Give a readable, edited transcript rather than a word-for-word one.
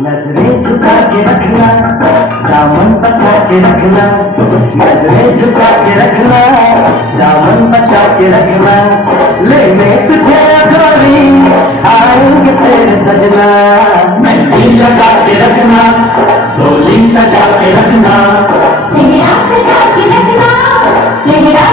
नजरें झुका के रखना, दामन बचा के रखना, नजरें झुका के रखना, दामन बचा के रखना, लेने तुझे गोरी आएंगे तेरे सजना। मेहंदी लगा के रखना, डोली सजा के रखना, चेहरा सजा के रखना, चेहरा